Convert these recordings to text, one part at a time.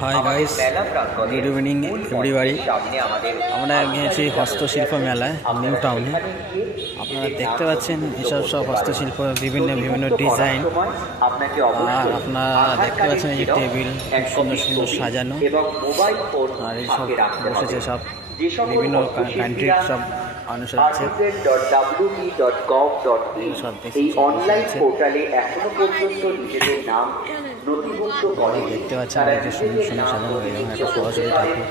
Hi guys, good evening everybody. আমরা গিয়েছি হস্তশিল্প মেলায় নিউ টাউনে। আপনারা দেখতে পাচ্ছেন এসব সব হস্তশিল্প, বিভিন্ন বিভিন্ন ডিজাইন। আর আপনারা দেখতে পাচ্ছেন এই যে টেবিল খুব সুন্দর সুন্দর সাজানো, আর এই সব বসেছে সব বিভিন্ন কান্ট্রির সব মানুষ আছে। দেখতে পাচ্ছেন এই যে সুন্দর সুন্দর সাজানো, এবং একটা সরস্বতী ঠাকুর,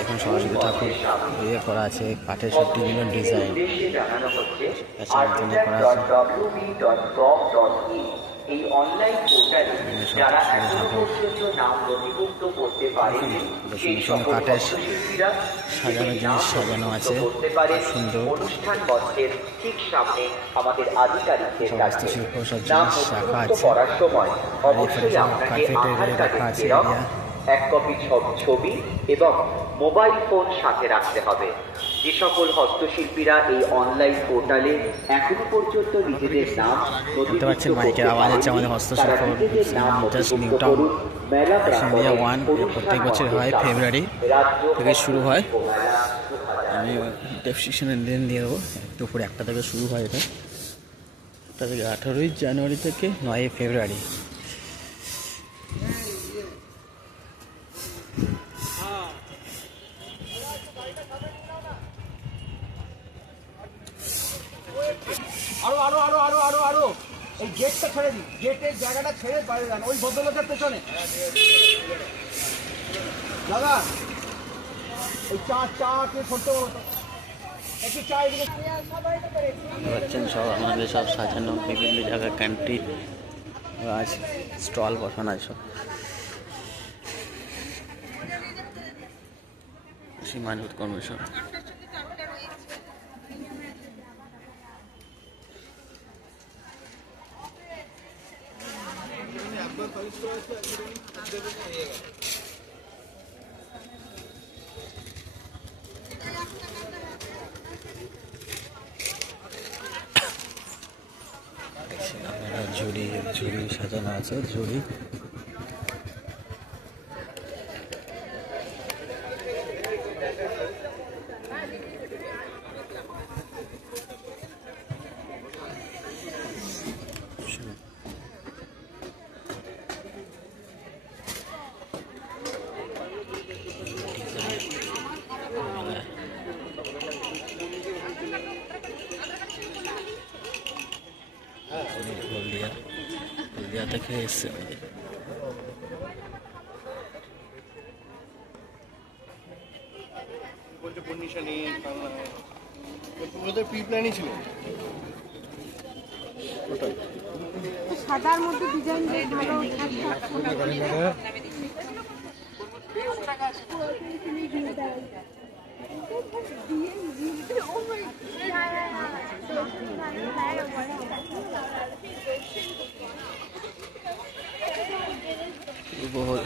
এখন সরস্বতী ঠাকুর ইয়ে করা আছে, কাঠের সব বিভিন্ন ডিজাইন করা আছে। এই অনলাইন পোর্টালে যারা এখনো পর্যন্ত নাম নথিভুক্ত করতে পারেনি সেই সব হস্তশিল্পীরা সাজানো জিনিস সাজানো আছে সুন্দর। অনুষ্ঠান মঞ্চের ঠিক সামনে আমাদের আধিকারিকদের কাছে নাম নথিভুক্ত করার সময় অবশ্যই আপনাকে আধার কার্ডের জেরক্স, এক কপি ছবি এবং মোবাইল ফোন সাথে রাখতে হবে। যে সকল হস্তশিল্পীরা এই অনলাইন পোর্টালে এখনো পর্যন্ত নিজেদের নাম নথিভুক্ত করতে পারেনি তারা নিজেদের নাম নথিভুক্ত করুন। মেলা প্রত্যেক বছর হয়, ফেব্রুয়ারি থেকে শুরু হয়। আমি ডেসক্রিপশনে লিংক দিয়ে দেবো। দুপুর 1টা থেকে শুরু হয় এটা, 1টা থেকে 18ই জানুয়ারি থেকে 9ই ফেব্রুয়ারি। আরো আরো আরো আরো আরো আরো এই গেটটা ছেড়ে দিন, গেটের জায়গাটা ছেড়ে বাইরে যান, ওই ভদ্রলোকের পেছনে। দাদা ওই চা ছোট্ট একটু চা পাচ্ছেন সব আমাদের সব সাজানো, বিভিন্ন জায়গায় কান্ট্রি আজ স্টল বসানো আছে সব। সীমান্ত কর্মসব ঝুড়ি ঝুড়ি সাজানো আছে, ঝুড়ি হলদিয়া থেকে এসছে আমাদের। সাদার মধ্যে ডিজাইন ভালো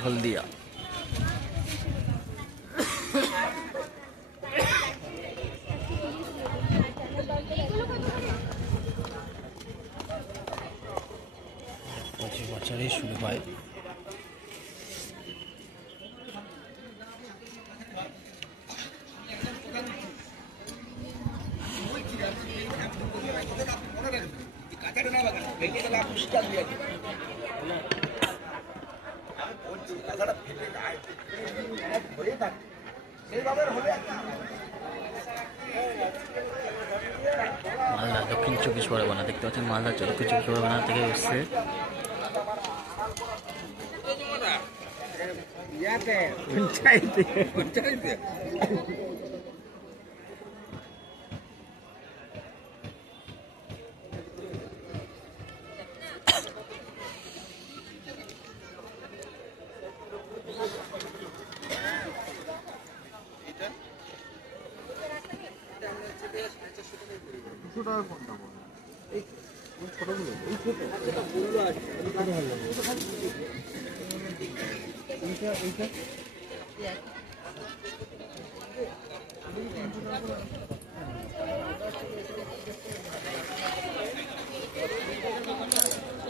হলদিয়া বছরই শুরু হয়। মালদা দক্ষিণ 24 পরগনা, দেখতে পাচ্ছেন মালদা দক্ষিণ 24 পরগনা থেকে এসছে।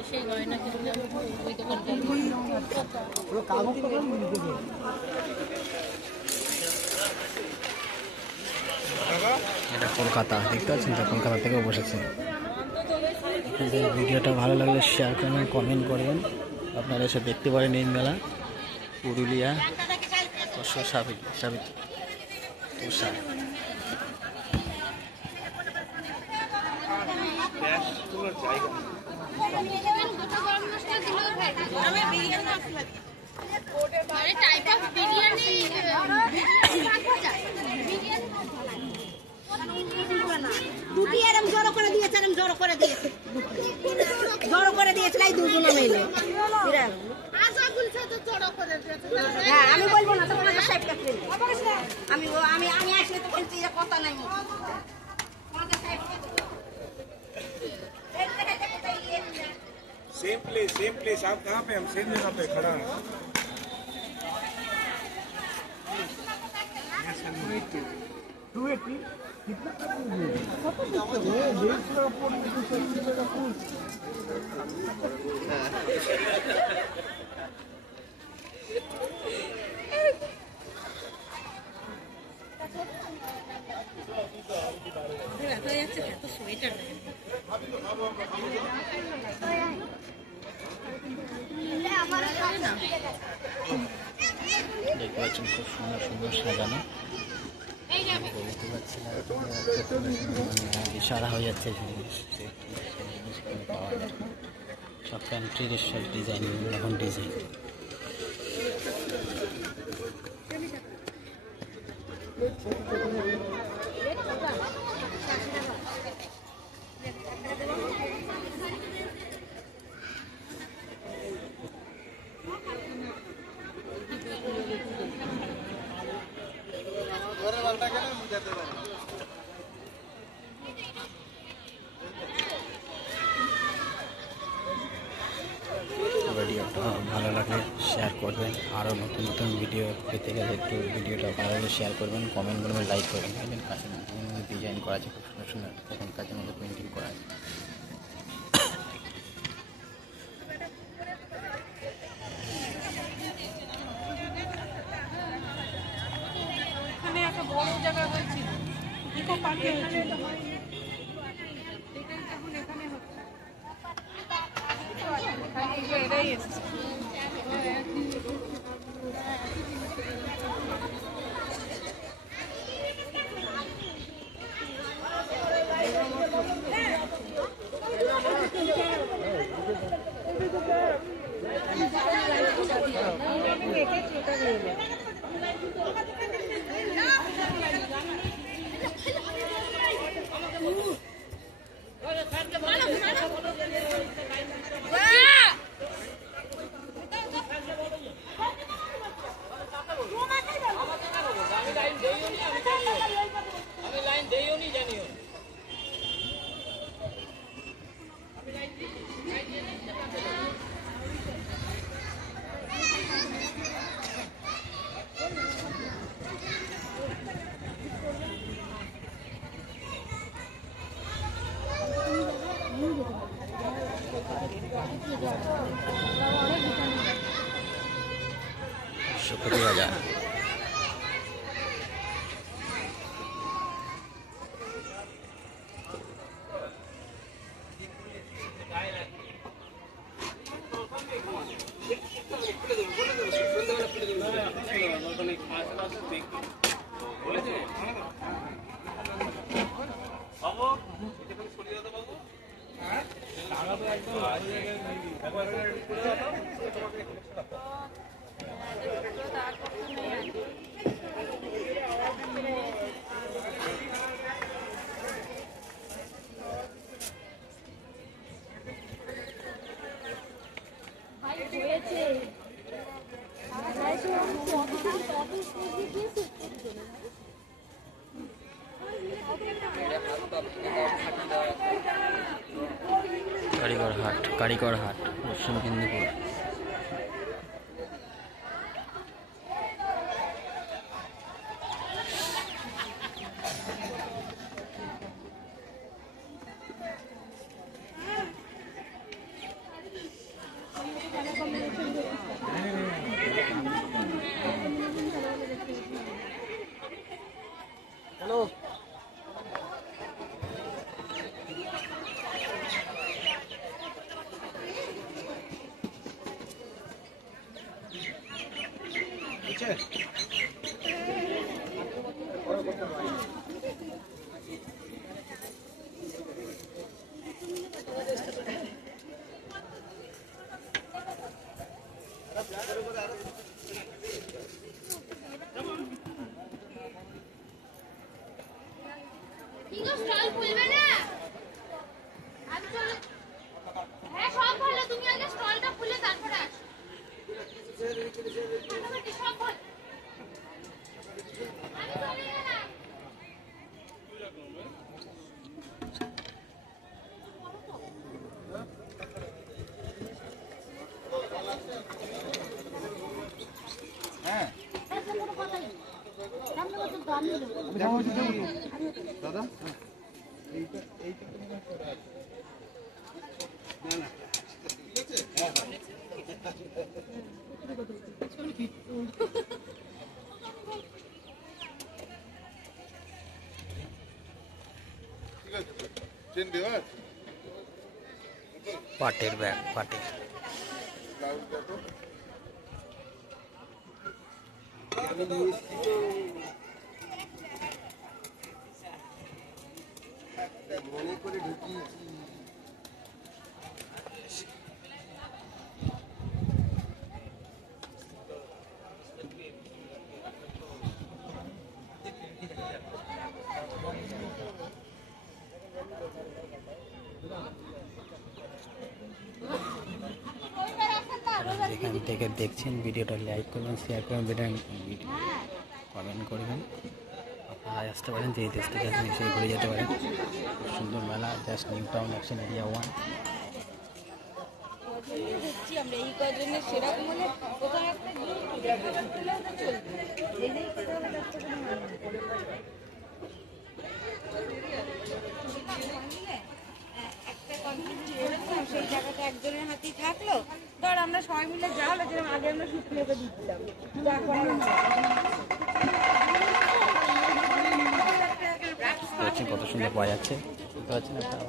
সেই গয়না কিনলাম ওই দোকানটা। এটা কলকাতা, দেখতে পাচ্ছেন তো, কলকাতা থেকেও বসেছে। ভিডিওটা ভালো লাগলে শেয়ার করবেন, কমেন্ট করবেন। আপনারা এসে দেখতে পারেন এই মেলা, পুরুলিয়া তোষা। দুটি এরম জড়ো করে দিয়েছে, জড়ো করে দিয়েছে এই দুজনে মিলে। হ্যাঁ, আমি বলবো না তোমাদের সাহেবকে, আমি আসলে তো বলছি কথা নাই। Same place. आप कहाँ पे? हम सेम जगह पे खड़ा हैं। দেখতে পাচ্ছেন খুব সুন্দর সুন্দর সাজানো। বলতে পারছি না, ইশারা হয়ে যাচ্ছে জিনিসগুলো পাওয়া যায়। সব কান্ট্রির সব ডিজাইন, এখন ডিজাইন। ভিডিওটা ভালো লাগলে শেয়ার করবেন। আরও নতুন নতুন ভিডিও পেতে গেলে একটু ভিডিওটা ভালো লাগলে শেয়ার করবেন, কমেন্ট করবেন, লাইক করবেন। দেখবেন কাছে ডিজাইন করা আছে, খুব সুন্দর সুন্দর এখন কাজের মধ্যে পেন্টিং করা আছে। এখানে একটা বড় জায়গা হয়েছে, ইকো পার্কে হয়েছে। এখন এখানে হচ্ছে, এটাই এসছে। শুক্রী বাজার। কারিগরহাট পশ্চিম মেদিনীপুর। চলছে? স্টল খুলবে না? হ্যাঁ সব ভালো, তুমি আগে স্টলটা খুলে তারপরে আসো। সব ভালো। আমি চলে গেলাম। হ্যাঁ দাদা পাটের ব্যাগ, পাটের মনে করে ঢুকিয়েছি। যেখান থেকে দেখছেন ভিডিওটা লাইক করবেন, শেয়ার করবেন, ভিডিও কমেন্ট করবেন। আপনারা আসতে পারেন, যে দেশ থেকে আসেন এসে ঘুরে যেতে পারেন। খুব সুন্দর মেলা, just new town action area 1। আমরা এই কদিনের সেরকম হলে কোথাও একটা সেই জায়গাটা একজনের হাতেই থাকলো। ধর আমরা সবাই মিলে যা হলো, যেরকম আগে আমরা শুকিয়ে দিচ্ছিলাম, যা করার দেখছেন কত সুন্দর পাওয়া যাচ্ছে, বুঝতে পারছেন আপনারা।